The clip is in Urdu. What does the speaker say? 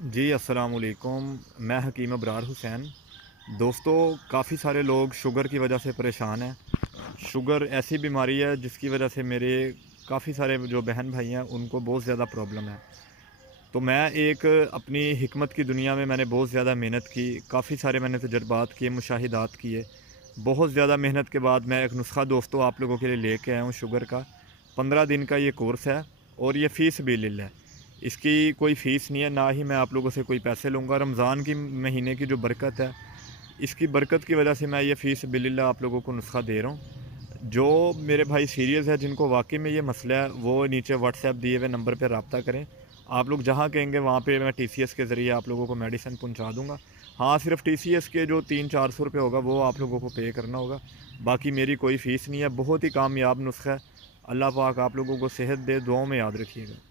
جی السلام علیکم، میں حکیم ابرار حسین۔ دوستو، کافی سارے لوگ شوگر کی وجہ سے پریشان ہیں۔ شوگر ایسی بیماری ہے جس کی وجہ سے میرے کافی سارے جو بہن بھائی ہیں ان کو بہت زیادہ پرابلم ہے۔ تو میں ایک اپنی حکمت کی دنیا میں نے بہت زیادہ محنت کی، کافی سارے میں نے تجربات کیے، مشاہدات کیے۔ بہت زیادہ محنت کے بعد میں ایک نسخہ دوستو آپ لوگوں کے لیے لے کے آیا ہوں شوگر کا۔ 15 دن کا یہ کورس ہے اور یہ فی سبیل اللہ ہے۔ اس کی کوئی فیس نہیں ہے، نہ ہی میں آپ لوگوں سے کوئی پیسے لوں گا۔ رمضان کی مہینے کی جو برکت ہے، اس کی برکت کی وجہ سے میں یہ فی سبیل اللہ آپ لوگوں کو نسخہ دے رہا ہوں۔ جو میرے بھائی سیریس ہے، جن کو واقعی میں یہ مسئلہ ہے، وہ نیچے واٹس ایپ دیے ہوئے نمبر پہ رابطہ کریں۔ آپ لوگ جہاں کہیں گے وہاں پہ میں ٹی سی ایس کے ذریعے آپ لوگوں کو میڈیسن پہنچا دوں گا۔ ہاں، صرف ٹی سی ایس کے جو 300-400 روپے ہوگا وہ آپ لوگوں کو پے کرنا ہوگا، باقی میری کوئی فیس نہیں ہے۔ بہت ہی کامیاب نسخہ ہے۔ اللہ پاک آپ لوگوں کو صحت دے، دعاؤں میں یاد رکھیے گا۔